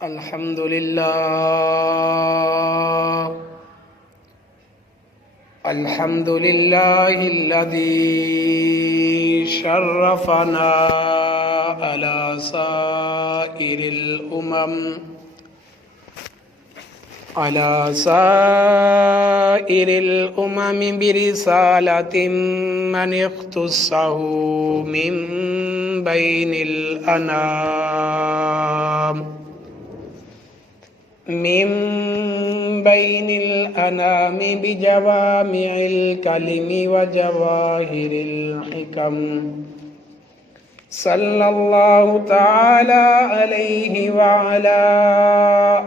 الحمد لله الذي شرفنا على سائر الأمم برسالة من اختصه من بين الأنام بجوامع الكلم وجواهر الحكم صلى الله تعالى عليه وعلى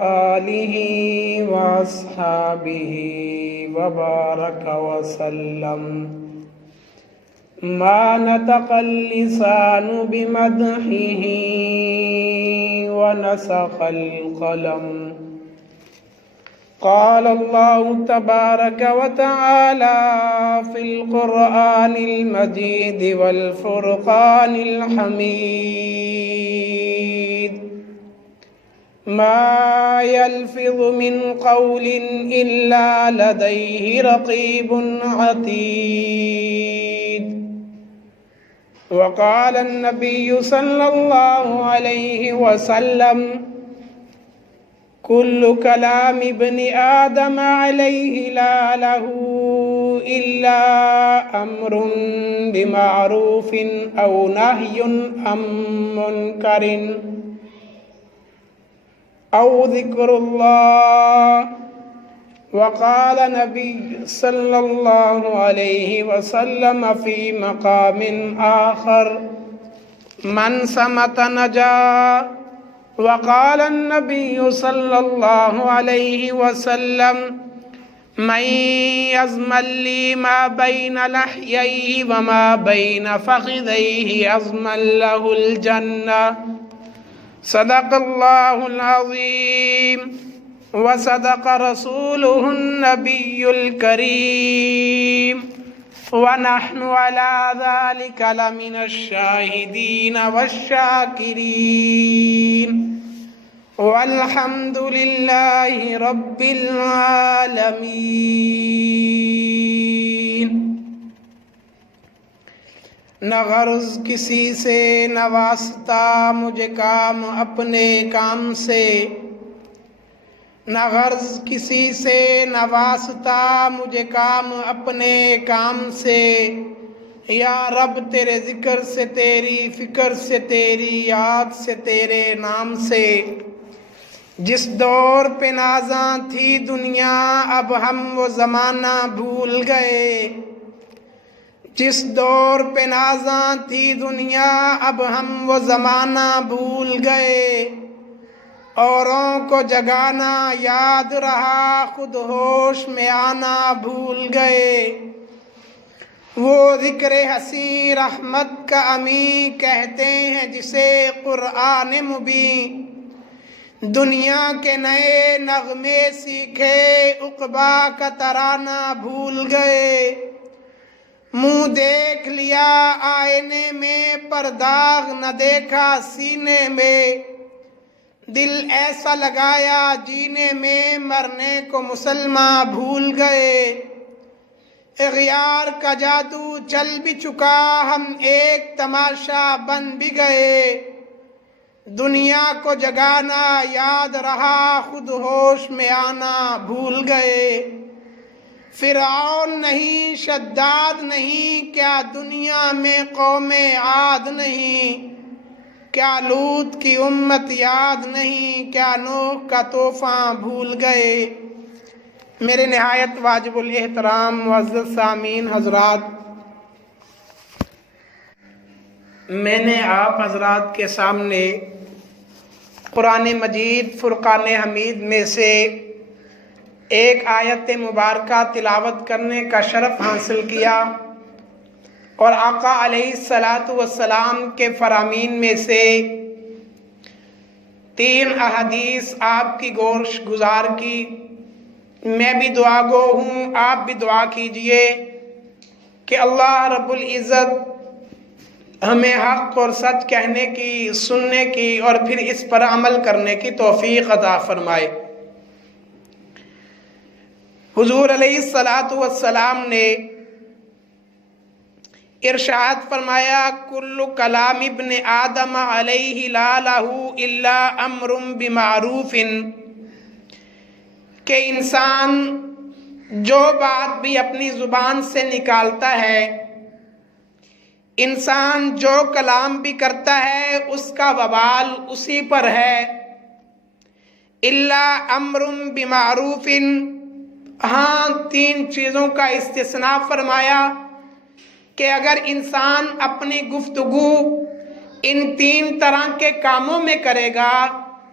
آله وأصحابه وبارك وسلم. ما نطق اللسان بمدحه ونسخ القلم. قال الله تبارك وتعالى في القرآن المجيد والفرقان الحميد: ما يلفظ من قول إلا لديه رقيب عتيد. وقال النبي صلى الله عليه وسلم: كل كلام ابن آدم عليه لا له إلا أمر بمعروف أو نهي عن منكر أو ذكر الله. وقال النبي صلى الله عليه وسلم في مقام آخر: من صمت نجا. وقال النبي صلى الله عليه وسلم: من يضمن لي ما بين لحييه وما بين فخذيه يضمن له الجنة. صدق الله العظيم وصدق رسوله النبي الكريم ونحن على ذلك لمن الشاهدين والشاكرين والحمد لله رب العالمین. نہ غرض کسی سے نہ واسطہ مجھے کام اپنے کام سے، نہ غرض کسی سے نہ واسطہ مجھے کام اپنے کام سے. یا رب تیرے ذکر سے، تیری فکر سے، تیری یاد سے، تیرے نام سے. جس دور پہ نازاں تھی دنیا اب ہم وہ زمانہ بھول گئے. جس دور پہ نازاں تھی دنیا اب ہم وہ زمانہ بھول گئے. اوروں کو جگانا یاد رہا، خود ہوش میں آنا بھول گئے. وہ ذکر حسین رحمت کا امی کہتے ہیں جسے قرآن مبین. دنیا کے نئے نغمے سیکھے، عقبا کا ترانہ بھول گئے. منہ دیکھ لیا آئینے میں پر داغ نہ دیکھا سینے میں. دل ایسا لگایا جینے میں مرنے کو مسلمان بھول گئے. اغیار کا جادو چل بھی چکا ہم ایک تماشا بن بھی گئے. دنیا کو جگانا یاد رہا، خود ہوش میں آنا بھول گئے. فرعون نہیں، شداد نہیں، کیا دنیا میں قوم عاد نہیں؟ کیا لوط کی امت یاد نہیں؟ کیا نوح کا طوفان بھول گئے؟ میرے نہایت واجب الاحترام معزز سامعین حضرات، میں نے آپ حضرات کے سامنے قرآن مجید فرقان حمید میں سے ایک آیت مبارکہ تلاوت کرنے کا شرف حاصل کیا اور آقا علیہ الصلاۃ والسلام کے فرامین میں سے 3 احادیث آپ کی گوش گزار کی. میں بھی دعا گو ہوں، آپ بھی دعا کیجئے کہ اللہ رب العزت ہمیں حق اور سچ کہنے کی، سننے کی اور پھر اس پر عمل کرنے کی توفیق عطا فرمائے۔ حضور علیہ الصلاۃ والسلام نے ارشاد فرمایا کل کلام ابن آدم علیہ لا لہ الا امر بمعروف، کہ انسان جو بات بھی اپنی زبان سے نکالتا ہے، انسان جو کلام بھی کرتا ہے، اس کا وبال اسی پر ہے۔ الا امر بمعروف، ہاں 3 چیزوں کا استثناء فرمایا کہ اگر انسان اپنی گفتگو ان 3 طرح کے کاموں میں کرے گا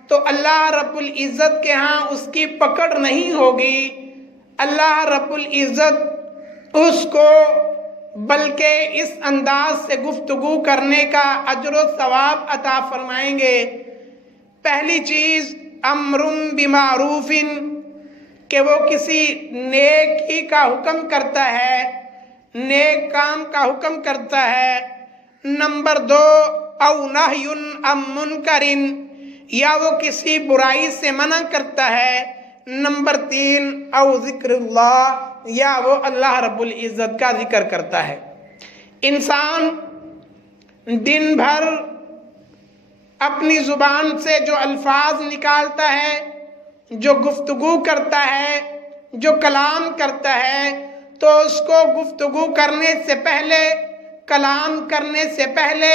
تو اللہ رب العزت کے ہاں اس کی پکڑ نہیں ہوگی، اللہ رب العزت اس کو بلکہ اس انداز سے گفتگو کرنے کا اجر و ثواب عطا فرمائیں گے۔ پہلی چیز امر بمعروف، کہ وہ کسی نیکی کا حکم کرتا ہے، نیک کام کا حکم کرتا ہے۔ نمبر 2 او نہی عن منکر، یا وہ کسی برائی سے منع کرتا ہے۔ نمبر 3 او ذکر اللہ، یا وہ اللہ رب العزت کا ذکر کرتا ہے۔ انسان دن بھر اپنی زبان سے جو الفاظ نکالتا ہے، جو گفتگو کرتا ہے، جو کلام کرتا ہے، تو اس کو گفتگو کرنے سے پہلے، کلام کرنے سے پہلے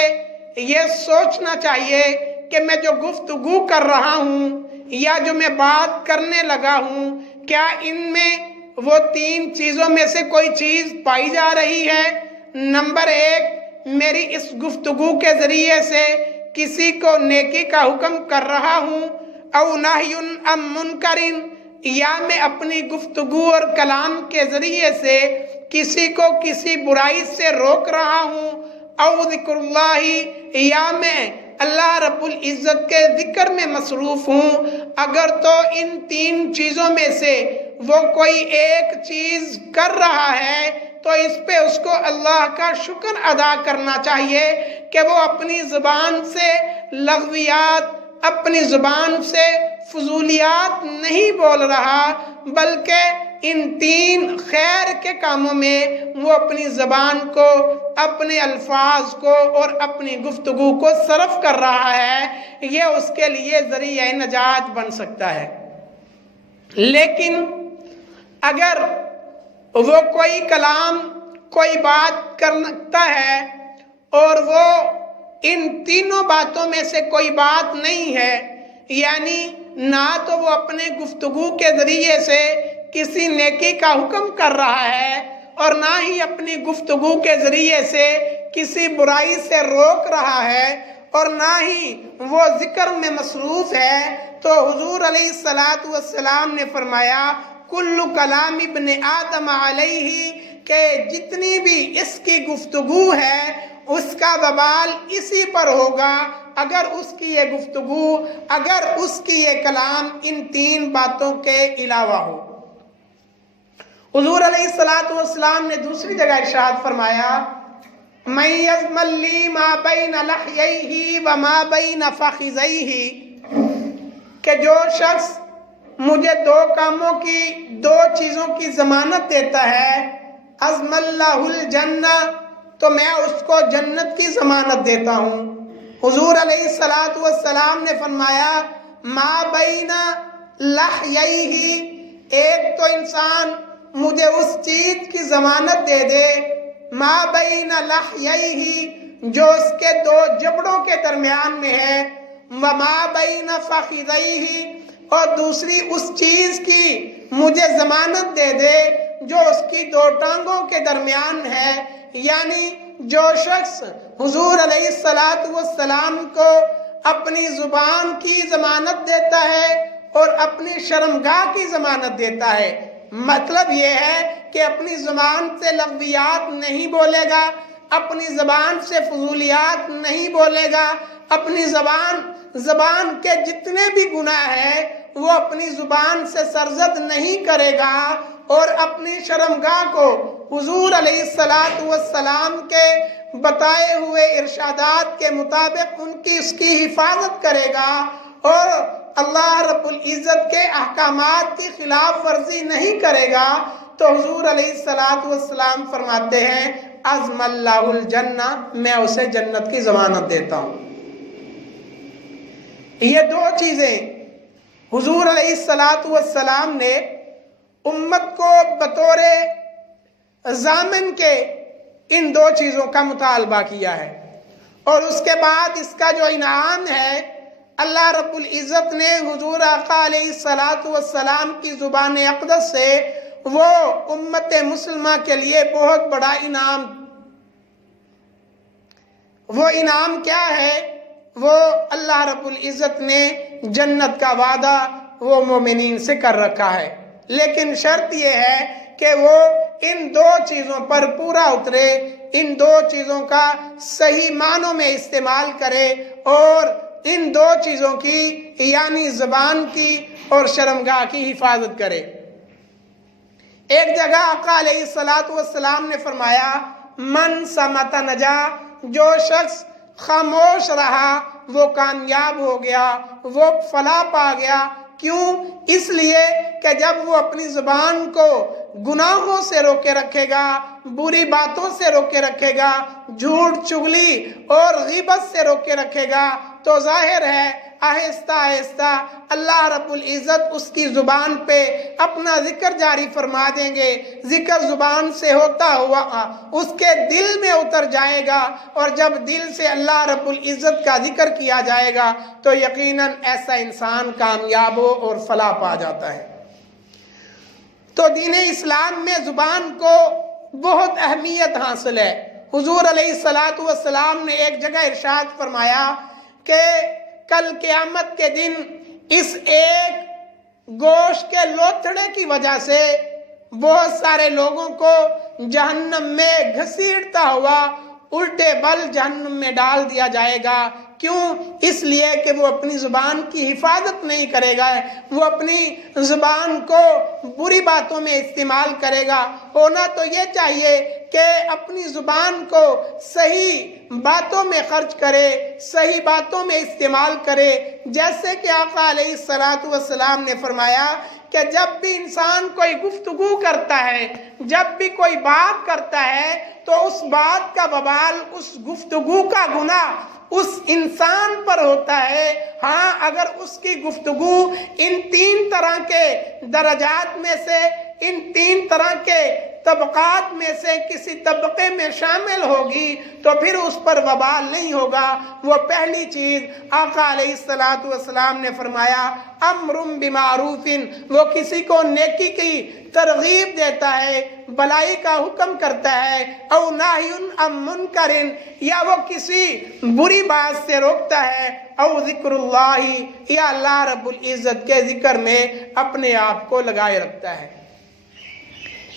یہ سوچنا چاہیے کہ میں جو گفتگو کر رہا ہوں یا جو میں بات کرنے لگا ہوں، کیا ان میں وہ 3 چیزوں میں سے کوئی چیز پائی جا رہی ہے؟ نمبر 1، میری اس گفتگو کے ذریعے سے کسی کو نیکی کا حکم کر رہا ہوں، او نہی عن منکر، یا میں اپنی گفتگو اور کلام کے ذریعے سے کسی کو کسی برائی سے روک رہا ہوں، او ذکر اللہ، یا میں اللہ رب العزت کے ذکر میں مصروف ہوں۔ اگر تو ان 3 چیزوں میں سے وہ کوئی ایک چیز کر رہا ہے تو اس پہ اس کو اللہ کا شکر ادا کرنا چاہیے کہ وہ اپنی زبان سے لغویات، اپنی زبان سے فضولیات نہیں بول رہا، بلکہ ان 3 خیر کے کاموں میں وہ اپنی زبان کو، اپنے الفاظ کو اور اپنی گفتگو کو صرف کر رہا ہے۔ یہ اس کے لیے ذریعہ نجات بن سکتا ہے۔ لیکن اگر وہ کوئی کلام، کوئی بات کرتا ہے اور وہ ان 3 باتوں میں سے کوئی بات نہیں ہے، یعنی نہ تو وہ اپنے گفتگو کے ذریعے سے کسی نیکی کا حکم کر رہا ہے اور نہ ہی اپنی گفتگو کے ذریعے سے کسی برائی سے روک رہا ہے اور نہ ہی وہ ذکر میں مصروف ہے، تو حضور علیہ الصلاۃ والسلام نے فرمایا کل کلام ابن آدم علیہ، کہ جتنی بھی اس کی گفتگو ہے اس کا وبال اسی پر ہوگا، اگر اس کی یہ گفتگو، اگر اس کی یہ کلام ان 3 باتوں کے علاوہ ہو۔ حضور علیہ الصلاۃ والسلام نے دوسری جگہ ارشاد فرمایا من یضمن لی ما بین لحییہ وما بین فخذیہ، کہ جو شخص مجھے 2 کاموں کی، 2 چیزوں کی ضمانت دیتا ہے، اضمن لہ الجنہ، تو میں اس کو جنت کی ضمانت دیتا ہوں۔ حضور علیہ الصلاۃ والسلام نے فرمایا ما بین لحییہ، ایک تو انسان مجھے اس چیز کی ضمانت دے دے، ما بین لحییہ، جو اس کے 2 جبڑوں کے درمیان میں ہے، وما بین فخذیہ، اور دوسری اس چیز کی مجھے ضمانت دے دے جو اس کی 2 ٹانگوں کے درمیان ہے۔ یعنی جو شخص حضور علیہ الصلاۃ والسلام کو اپنی زبان کی ضمانت دیتا ہے اور اپنی شرمگاہ کی ضمانت دیتا ہے، مطلب یہ ہے کہ اپنی زبان سے لغویات نہیں بولے گا، اپنی زبان سے فضولیات نہیں بولے گا، اپنی زبان کے جتنے بھی گناہ ہیں وہ اپنی زبان سے سرزد نہیں کرے گا، اور اپنی شرمگاہ کو حضور علیہ الصلاۃ والسلام کے بتائے ہوئے ارشادات کے مطابق اس کی حفاظت کرے گا اور اللہ رب العزت کے احکامات کی خلاف ورزی نہیں کرے گا تو حضور علیہ السلام فرماتے ہیں عزم اللہ الجنہ، میں اسے جنت کی ضمانت دیتا ہوں۔ یہ دو چیزیں حضور علیہ السلام نے امت کو بطور ضامن کے ان دو چیزوں کا مطالبہ کیا ہے، اور اس کے بعد اس کا جو انعام ہے اللہ رب العزت نے حضور آقا علیہ السلام کی زبان اقدس سے وہ امت مسلمہ کے لیے بہت بڑا انعام، وہ انعام کیا ہے؟ وہ اللہ رب العزت نے جنت کا وعدہ وہ مومنین سے کر رکھا ہے، لیکن شرط یہ ہے کہ وہ ان دو چیزوں پر پورا اترے، ان دو چیزوں کا صحیح معنوں میں استعمال کرے اور ان دو چیزوں کی یعنی زبان کی اور شرمگاہ کی حفاظت کرے۔ ایک جگہ آقا علیہ السلام نے فرمایا من صمت نجا، جو شخص خاموش رہا وہ کامیاب ہو گیا، وہ فلاح پا گیا۔ کیوں؟ اس لیے کہ جب وہ اپنی زبان کو گناہوں سے روکے رکھے گا، بری باتوں سے روکے رکھے گا، جھوٹ چغلی اور غیبت سے روکے رکھے گا تو ظاہر ہے آہستہ آہستہ اللہ رب العزت اس کی زبان پہ اپنا ذکر جاری فرما دیں گے، ذکر زبان سے ہوتا ہوا اس کے دل میں اتر جائے گا، اور جب دل سے اللہ رب العزت کا ذکر کیا جائے گا تو یقیناً ایسا انسان کامیاب ہو اور فلاح پا جاتا ہے۔ تو دین اسلام میں زبان کو بہت اہمیت حاصل ہے۔ حضور علیہ السلام نے ایک جگہ ارشاد فرمایا کہ کل قیامت کے دن اس ایک گوشت کے لوتھڑے کی وجہ سے بہت سارے لوگوں کو جہنم میں گھسیٹتا ہوا الٹے بل جہنم میں ڈال دیا جائے گا۔ کیوں؟ اس لیے کہ وہ اپنی زبان کی حفاظت نہیں کرے گا، وہ اپنی زبان کو بری باتوں میں استعمال کرے گا۔ ہونا تو یہ چاہیے کہ اپنی زبان کو صحیح باتوں میں خرچ کرے، صحیح باتوں میں استعمال کرے، جیسے کہ آقا علیہ السلام نے فرمایا کہ جب بھی انسان کوئی گفتگو کرتا ہے، جب بھی کوئی بات کرتا ہے تو اس بات کا وبال، اس گفتگو کا گناہ اس انسان پر ہوتا ہے۔ ہاں اگر اس کی گفتگو ان تین طرح کے درجات میں سے، ان تین طرح کے طبقات میں سے کسی طبقے میں شامل ہوگی تو پھر اس پر وبال نہیں ہوگا۔ وہ پہلی چیز آقا علیہ السلام نے فرمایا امر بمعروف، وہ کسی کو نیکی کی ترغیب دیتا ہے، بلائی کا حکم کرتا ہے، او نہی عن منکر، یا وہ کسی بری بات سے روکتا ہے، او ذکر اللہ، یا اللہ رب العزت کے ذکر میں اپنے آپ کو لگائے رکھتا ہے۔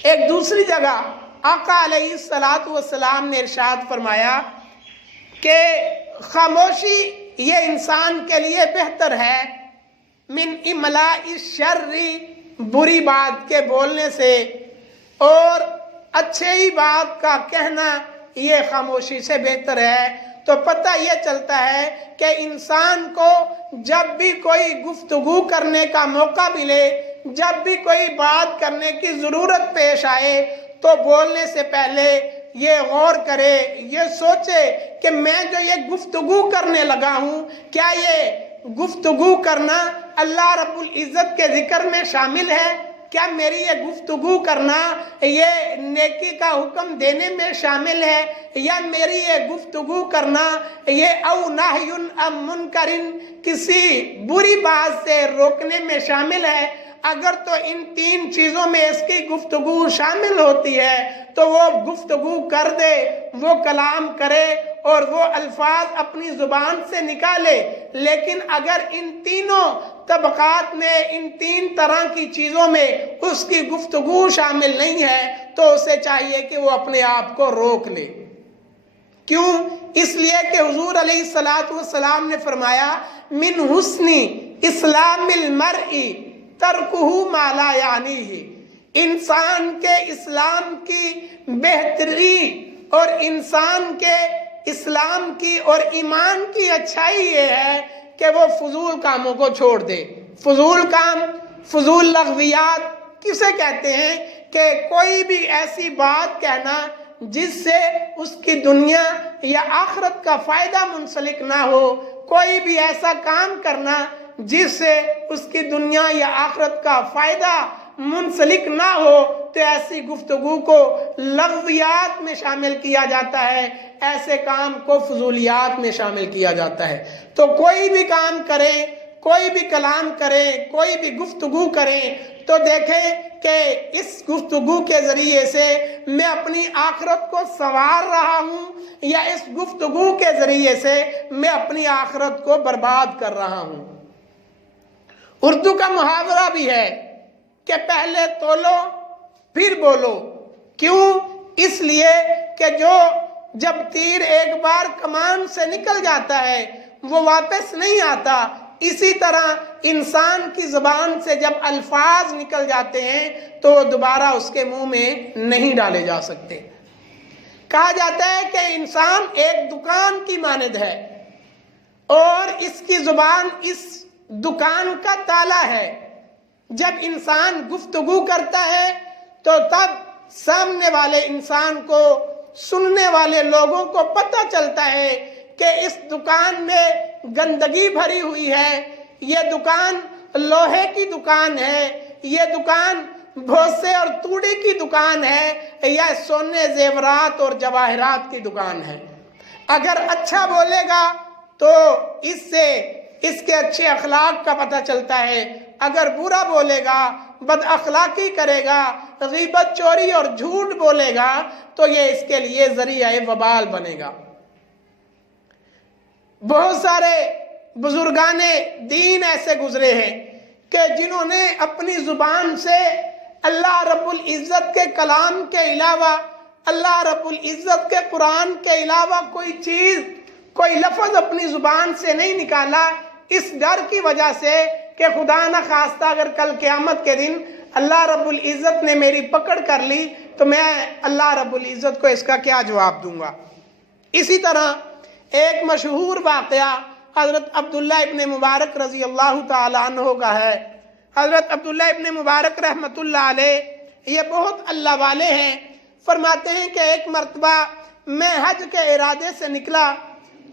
ایک دوسری جگہ آقا علیہ السلام نے ارشاد فرمایا کہ خاموشی یہ انسان کے لیے بہتر ہے من املاء الشر، بری بات کے بولنے سے، اور اچھے ہی بات کا کہنا یہ خاموشی سے بہتر ہے۔ تو پتہ یہ چلتا ہے کہ انسان کو جب بھی کوئی گفتگو کرنے کا موقع ملے، جب بھی کوئی بات کرنے کی ضرورت پیش آئے تو بولنے سے پہلے یہ غور کرے، یہ سوچے کہ میں جو یہ گفتگو کرنے لگا ہوں کیا یہ گفتگو کرنا اللہ رب العزت کے ذکر میں شامل ہے؟ کیا میری یہ گفتگو کرنا یہ نیکی کا حکم دینے میں شامل ہے، یا میری یہ گفتگو کرنا یہ او نہی عن منکر کسی بری بات سے روکنے میں شامل ہے؟ اگر تو ان تین چیزوں میں اس کی گفتگو شامل ہوتی ہے تو وہ گفتگو کر دے، وہ کلام کرے اور وہ الفاظ اپنی زبان سے نکالے۔ لیکن اگر ان تینوں طبقات میں، ان تین طرح کی چیزوں میں اس کی گفتگو شامل نہیں ہے تو اسے چاہیے کہ وہ اپنے آپ کو روک لے۔ کیوں؟ اس لیے کہ حضور علیہ السلام نے فرمایا من حسن اسلام المرء ترکہ ما لا یعنیہ، انسان کے اسلام کی بہتری اور انسان کے اسلام کی اور ایمان کی اچھائی یہ ہے کہ وہ فضول کاموں کو چھوڑ دے۔ فضول کام، فضول لغویات کسے کہتے ہیں؟ کہ کوئی بھی ایسی بات کہنا جس سے اس کی دنیا یا آخرت کا فائدہ منسلک نہ ہو، کوئی بھی ایسا کام کرنا جس سے اس کی دنیا یا آخرت کا فائدہ منسلک نہ ہو، تو ایسی گفتگو کو لغویات میں شامل کیا جاتا ہے، ایسے کام کو فضولیات میں شامل کیا جاتا ہے۔ تو کوئی بھی کام کریں، کوئی بھی کلام کریں، کوئی بھی گفتگو کریں، تو دیکھیں کہ اس گفتگو کے ذریعے سے میں اپنی آخرت کو سنوار رہا ہوں یا اس گفتگو کے ذریعے سے میں اپنی آخرت کو برباد کر رہا ہوں۔ اردو کا محاورہ بھی ہے کہ پہلے تولو پھر بولو۔ کیوں؟ اس لیے کہ جب تیر ایک بار کمان سے نکل جاتا ہے وہ واپس نہیں آتا، اسی طرح انسان کی زبان سے جب الفاظ نکل جاتے ہیں تو وہ دوبارہ اس کے منہ میں نہیں ڈالے جا سکتے۔ کہا جاتا ہے کہ انسان ایک دکان کی مانند ہے اور اس کی زبان اس دکان کا تالا ہے۔ جب انسان گفتگو کرتا ہے تو تب سامنے والے انسان کو، سننے والے لوگوں کو پتہ چلتا ہے کہ اس دکان میں گندگی بھری ہوئی ہے، یہ دکان لوہے کی دکان ہے، یہ دکان بھوسے اور توڑی کی دکان ہے، یا سونے زیورات اور جواہرات کی دکان ہے۔ اگر اچھا بولے گا تو اس سے اس کے اچھے اخلاق کا پتہ چلتا ہے، اگر برا بولے گا، بد اخلاقی کرے گا، غیبت، چوری اور جھوٹ بولے گا تو یہ اس کے لیے ذریعہ وبال بنے گا۔ بہت سارے بزرگان دین ایسے گزرے ہیں کہ جنہوں نے اپنی زبان سے اللہ رب العزت کے کلام کے علاوہ، اللہ رب العزت کے قرآن کے علاوہ کوئی چیز، کوئی لفظ اپنی زبان سے نہیں نکالا، اس ڈر کی وجہ سے کہ خدا نہ خواستہ اگر کل قیامت کے دن اللہ رب العزت نے میری پکڑ کر لی تو میں اللہ رب العزت کو اس کا کیا جواب دوں گا۔ اسی طرح ایک مشہور واقعہ حضرت عبداللہ ابن مبارک رضی اللہ تعالیٰ عنہ کا ہے۔ حضرت عبداللہ ابن مبارک رحمۃ اللہ علیہ یہ بہت اللہ والے ہیں، فرماتے ہیں کہ ایک مرتبہ میں حج کے ارادے سے نکلا،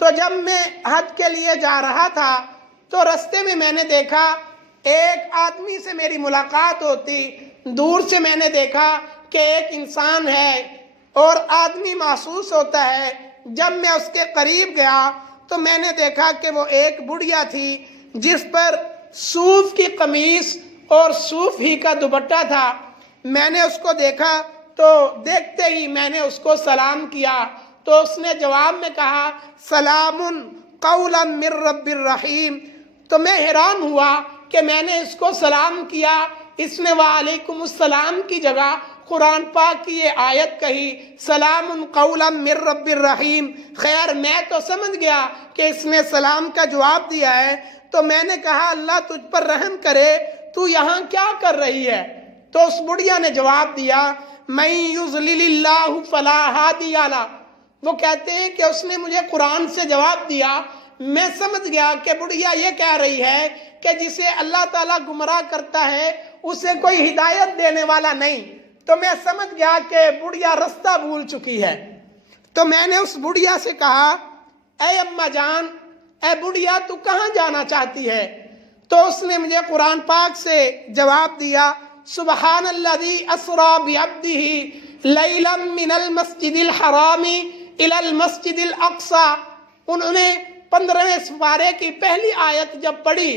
تو جب میں حج کے لیے جا رہا تھا تو رستے میں نے دیکھا ایک آدمی سے میری ملاقات ہوتی، دور سے میں نے دیکھا کہ ایک انسان ہے اور آدمی محسوس ہوتا ہے۔ جب میں اس کے قریب گیا تو میں نے دیکھا کہ وہ ایک بڑھیا تھی جس پر صوف کی قمیص اور صوف ہی کا دوپٹہ تھا۔ میں نے اس کو دیکھا تو دیکھتے ہی میں نے اس کو سلام کیا تو اس نے جواب میں کہا سلام قولا من رب الرحیم۔ تو میں حیران ہوا کہ میں نے اس کو سلام کیا، اس نے وعلیکم السلام کی جگہ قرآن پاک کی یہ آیت کہی سلام قولا من رب الرحیم۔ خیر میں تو سمجھ گیا کہ اس نے سلام کا جواب دیا ہے، تو میں نے کہا اللہ تجھ پر رحم کرے، تو یہاں کیا کر رہی ہے؟ تو اس بڑھیا نے جواب دیا من یضلل اللہ فلا ہادی لہ۔ وہ کہتے ہیں کہ اس نے مجھے قرآن سے جواب دیا، میں سمجھ گیا کہ بڑھیا یہ کہہ رہی ہے کہ جسے اللہ تعالیٰ گمراہ کرتا ہے اسے کوئی ہدایت دینے والا نہیں۔ تو میں سمجھ گیا کہ بڑھیا رستہ بھول چکی ہے۔ تو میں نے اس بڑھیا سے کہا اے اماں جان، اے بڑھیا تو کہاں جانا چاہتی ہے؟ تو اس نے مجھے قرآن پاک سے جواب دیا سبحان الذی اسری بعبدہ لیلا من المسجد الحرام الی المسجد الاقصی۔ انہوں نے 15ویں سپارے کی پہلی آیت جب پڑھی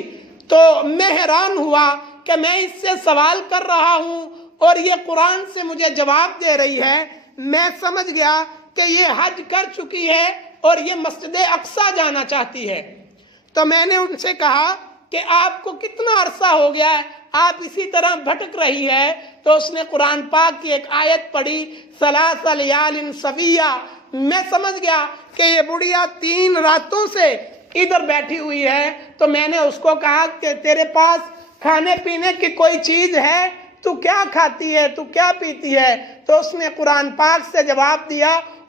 تو میں حیران ہوا کہ میں اس سے سوال کر رہا ہوں اور یہ قرآن سے مجھے جواب دے رہی ہے۔ میں سمجھ گیا کہ یہ حج کر چکی ہے اور یہ مسجد اقصی جانا چاہتی ہے۔ تو میں نے ان سے کہا کہ آپ کو کتنا عرصہ ہو گیا ہے آپ اسی طرح بھٹک رہی ہے؟ تو اس نے قرآن پاک کی ایک آیت پڑھی ثلاث لیال سویہ۔ میں سمجھ گیا کہ یہ بڑھیا 3 راتوں سے ادھر بیٹھی ہوئی ہے۔ تو میں نے اس کو کہا کہ تیرے پاس کھانے پینے کی کوئی چیز ہے؟ تو کیا کھاتی ہے، تو کیا پیتی ہے؟ تو اس نے قرآن پاک سے جواب دیا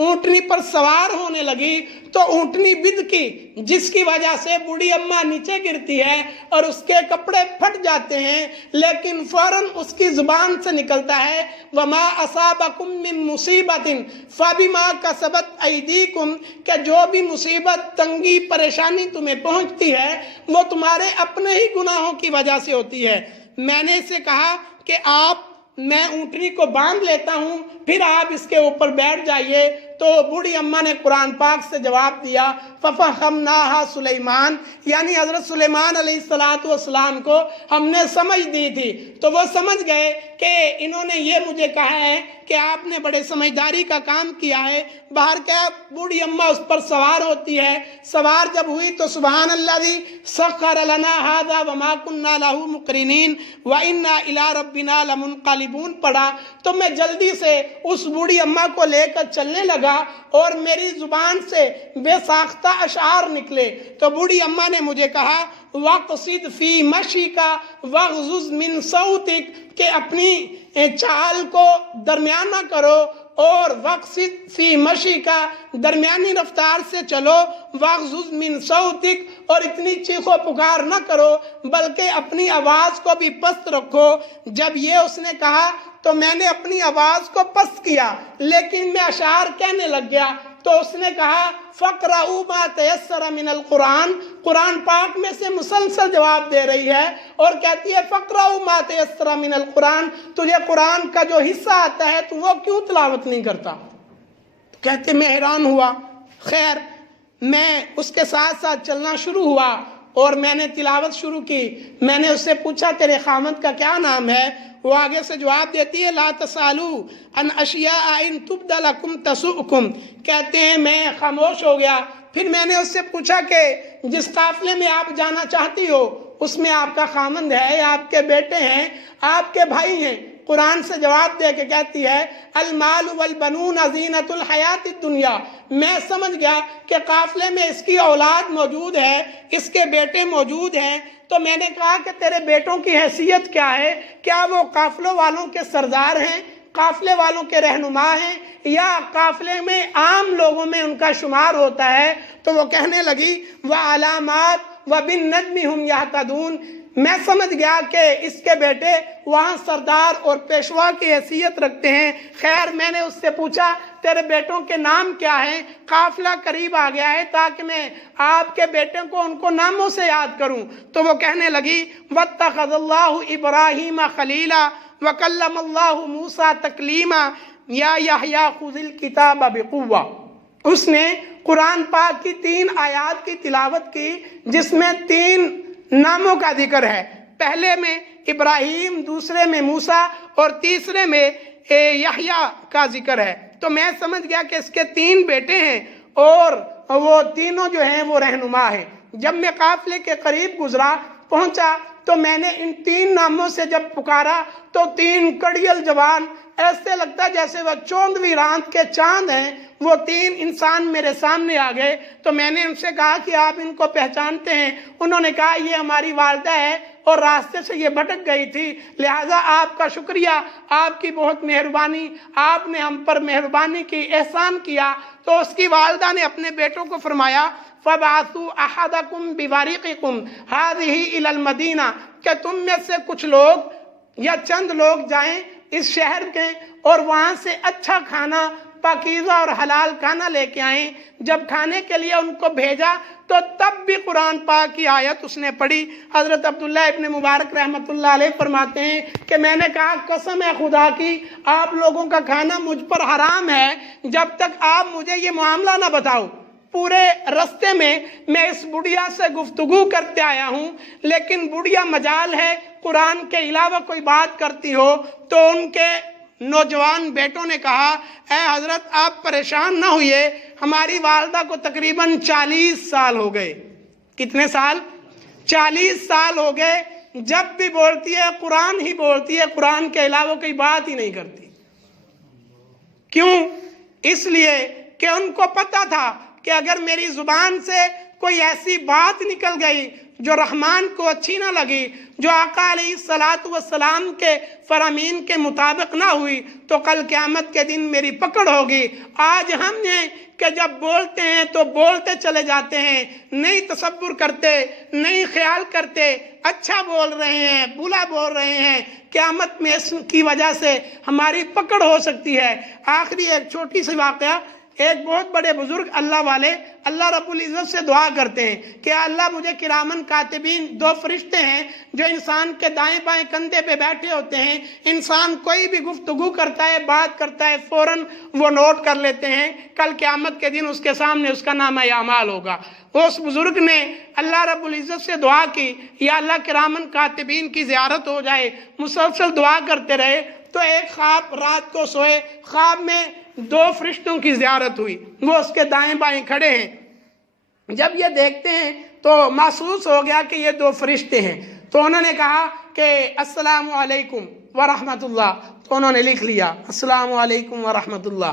اونٹنی پر سوار ہونے لگی تو اونٹنی بدکی، جس کی وجہ سے بوڑھی اماں نیچے گرتی ہے اور اس کے کپڑے پھٹ جاتے ہیں، لیکن فوراً اس کی زبان سے نکلتا ہے وَمَا أَصَابَكُم مِّن مُّصِيبَةٍ فَبِمَا كَسَبَتْ أَيْدِيكُمْ، کہ جو بھی مصیبت، تنگی، پریشانی تمہیں پہنچتی ہے وہ تمہارے اپنے ہی گناہوں کی وجہ سے ہوتی ہے۔ میں نے اسے کہا کہ میں اونٹنی کو باندھ لیتا ہوں، پھر آپ اس کے اوپر بیٹھ جائیے۔ تو بوڑھی اماں نے قرآن پاک سے جواب دیا فَفَهَّمْنَاهَا سُلَيْمَان، یعنی حضرت سلیمان علیہ السلام کو ہم نے سمجھ دی تھی، تو وہ سمجھ گئے کہ انہوں نے یہ مجھے کہا ہے کہ آپ نے بڑے سمجھداری کا کام کیا ہے۔ باہر کیا بوڑھی اماں اس پر سوار ہوتی ہے، سوار جب ہوئی تو سبحان الذی سخر لنا ھذا وما كنا له مقرنین وانا الی ربنا لمنقلبون پڑھا، تو میں جلدی سے اس بوڑھی اماں کو لے کر چلنے لگا اور میری زبان سے بے ساختہ اشعار نکلے۔ تو بوڑھی اماں نے مجھے کہا وَقْصِدْ فِي مَشِيكَ وَاغْضُضْ مِنْ صَوْتِكَ، کہ اپنی چال کو درمیانہ کرو اور وَقْصِدْ فِي مَشِيكَ، درمیانی رفتار سے چلو، وَاغْضُضْ مِنْ صَوْتِكَ، اور اتنی چیخ و پکار نہ کرو بلکہ اپنی آواز کو بھی پست رکھو۔ جب یہ اس نے کہا تو میں نے اپنی آواز کو پست کیا لیکن میں اشعار کہنے لگ گیا۔ تو اس نے کہا فَقْرَؤُوا مَا تَيَسَّرَ مِنَ الْقُرْآنِ، قرآن پاک میں سے مسلسل جواب دے رہی ہے اور کہتی ہے فَقْرَؤُوا مَا تَيَسَّرَ مِنَ الْقُرْآنِ، تجھے قرآن کا جو حصہ آتا ہے تو وہ کیوں تلاوت نہیں کرتا؟ کہتے میں حیران ہوا۔ خیر میں اس کے ساتھ ساتھ چلنا شروع ہوا اور میں نے تلاوت شروع کی۔ میں نے اس سے پوچھا تیرے خامد کا کیا نام ہے؟ وہ آگے سے جواب دیتی ہے لا تسالو ان اشیاء ان تبد لکم تسؤکم، کہتے ہیں میں خاموش ہو گیا۔ پھر میں نے اس سے پوچھا کہ جس قافلے میں آپ جانا چاہتی ہو اس میں آپ کا خامند ہے، آپ کے بیٹے ہیں، آپ کے بھائی ہیں؟ قرآن سے جواب دے کے کہتی ہے المال والبنون زینت الحیات الدنیا، میں سمجھ گیا کہ قافلے میں اس کی اولاد موجود ہے، اس کے بیٹے موجود ہیں۔ تو میں نے کہا کہ تیرے بیٹوں کی حیثیت کیا ہے؟ کیا وہ قافلوں والوں کے سردار ہیں، قافلے والوں کے رہنما ہیں، یا قافلے میں عام لوگوں میں ان کا شمار ہوتا ہے؟ تو وہ کہنے لگی وَعَلَامَاتٍ وَبِالنَّجْمِ هُمْ يَهْتَدُونَ، میں سمجھ گیا کہ اس کے بیٹے وہاں سردار اور پیشوا کی حیثیت رکھتے ہیں۔ خیر میں نے اس سے پوچھا تیرے بیٹوں کے نام کیا ہیں؟ قافلہ قریب آ گیا ہے تاکہ میں آپ کے بیٹے کو ان کو ناموں سے یاد کروں۔ تو وہ کہنے لگی وَاتَّخَذَ اللَّهُ إِبْرَاهِيمَ خَلِيلًا وَكَلَّمَ اللَّهُ مُوسَىٰ تَكْلِيمًا يَا يَحْيَىٰ خُذِ الْكِتَابَ بِقُوَّةٍ، اس نے قرآن پاک کی 3 آیات کی تلاوت کی جس میں 3 ناموں کا ذکر ہے، پہلے میں ابراہیم، دوسرے میں موسیٰ اور تیسرے میں یحییٰ کا ذکر ہے۔ تو میں سمجھ گیا کہ اس کے 3 بیٹے ہیں اور وہ تینوں جو ہیں وہ رہنما ہیں۔ جب میں قافلے کے قریب گزرا پہنچا تو میں نے ان 3 ناموں سے جب پکارا تو 3 کڑیل جوان، ایسے لگتا جیسے وہ 14ویں رات کے چاند ہیں، وہ 3 انسان میرے سامنے آ گئے۔ تو میں نے ان سے کہا کہ آپ ان کو پہچانتے ہیں؟ انہوں نے کہا یہ ہماری والدہ ہے اور راستے سے یہ بھٹک گئی تھی، لہٰذا آپ کا شکریہ، آپ کی بہت مہربانی، آپ نے ہم پر مہربانی کی، احسان کیا۔ تو اس کی والدہ نے اپنے بیٹوں کو فرمایا فَبَعَثُوا أَحَدَكُمْ بِوَرِقِكُمْ هَذِهِ إِلَى الْمَدِينَةِ، کہ تم میں سے کچھ لوگ یا چند لوگ جائیں اس شہر کے اور وہاں سے اچھا کھانا، پاکیزہ اور حلال کھانا لے کے آئیں۔ جب کھانے کے لیے ان کو بھیجا تو تب بھی قرآن پاک کی آیت اس نے پڑھی۔ حضرت عبداللہ ابن مبارک رحمۃ اللہ علیہ فرماتے ہیں کہ میں نے کہا قسم ہے خدا کی آپ لوگوں کا کھانا مجھ پر حرام ہے جب تک آپ مجھے یہ معاملہ نہ بتاؤ۔ پورے رستے میں اس بڑھیا سے گفتگو کرتے آیا ہوں، لیکن بڑھیا مجال ہے قرآن کے علاوہ کوئی بات کرتی ہو۔ تو ان کے نوجوان بیٹوں نے کہا اے حضرت آپ پریشان نہ ہوئے، ہماری والدہ کو تقریباً 40 سال ہو گئے۔ کتنے سال؟ 40 سال ہو گئے، جب بھی بولتی ہے قرآن ہی بولتی ہے، قرآن کے علاوہ کوئی بات ہی نہیں کرتی۔ کیوں؟ اس لیے کہ ان کو پتہ تھا کہ اگر میری زبان سے کوئی ایسی بات نکل گئی جو رحمان کو اچھی نہ لگی، جو آقا علیہ الصلاۃ والسلام کے فرامین کے مطابق نہ ہوئی، تو کل قیامت کے دن میری پکڑ ہوگی۔ آج ہم نے کہ جب بولتے ہیں تو بولتے چلے جاتے ہیں، نہیں تصور کرتے، نہیں خیال کرتے، اچھا بول رہے ہیں، برا بول رہے ہیں، قیامت میں اس کی وجہ سے ہماری پکڑ ہو سکتی ہے۔ آخری ایک چھوٹی سی واقعہ، ایک بہت بڑے بزرگ اللہ والے اللہ رب العزت سے دعا کرتے ہیں کہ اللہ مجھے کرامن کاتبین، دو فرشتے ہیں جو انسان کے دائیں بائیں کندھے پہ بیٹھے ہوتے ہیں، انسان کوئی بھی گفتگو کرتا ہے، بات کرتا ہے، فوراً وہ نوٹ کر لیتے ہیں، کل قیامت کے دن اس کے سامنے اس کا نامہ اعمال ہوگا۔ اس بزرگ نے اللہ رب العزت سے دعا کی، یا اللہ کرامن کاتبین کی زیارت ہو جائے، مسلسل دعا کرتے رہے، تو ایک خواب، رات کو سوئے، خواب میں دو فرشتوں کی زیارت ہوئی، وہ اس کے دائیں بائیں کھڑے ہیں۔ جب یہ دیکھتے ہیں تو محسوس ہو گیا کہ یہ دو فرشتے ہیں، تو انہوں نے کہا کہ السلام علیکم ورحمۃ اللہ، تو انہوں نے لکھ لیا السلام علیکم ورحمۃ اللہ۔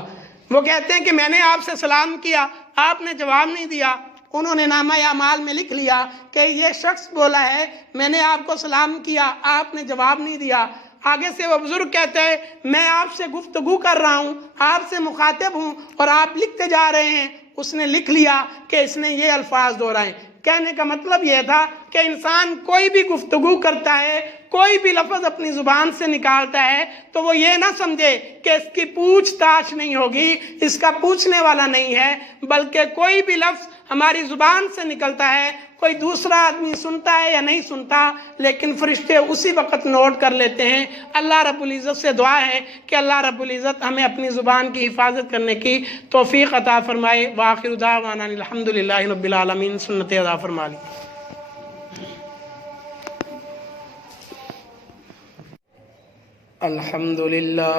وہ کہتے ہیں کہ میں نے آپ سے سلام کیا، آپ نے جواب نہیں دیا۔ انہوں نے نامہ اعمال میں لکھ لیا کہ یہ شخص بولا ہے میں نے آپ کو سلام کیا، آپ نے جواب نہیں دیا۔ آگے سے وہ بزرگ کہتے ہیں میں آپ سے گفتگو کر رہا ہوں، آپ سے مخاطب ہوں، اور آپ لکھتے جا رہے ہیں۔ اس نے لکھ لیا کہ اس نے یہ الفاظ دہرائے۔ کہنے کا مطلب یہ تھا کہ انسان کوئی بھی گفتگو کرتا ہے، کوئی بھی لفظ اپنی زبان سے نکالتا ہے، تو وہ یہ نہ سمجھے کہ اس کی پوچھ تاچھ نہیں ہوگی، اس کا پوچھنے والا نہیں ہے، بلکہ کوئی بھی لفظ ہماری زبان سے نکلتا ہے، کوئی دوسرا آدمی سنتا ہے یا نہیں سنتا، لیکن فرشتے اسی وقت نوٹ کر لیتے ہیں۔ اللہ رب العزت سے دعا ہے کہ اللہ رب العزت ہمیں اپنی زبان کی حفاظت کرنے کی توفیق عطا فرمائے۔ وآخر دعوانا الحمدللہ رب العالمین، سنت ادا فرما لی۔ الحمدللہ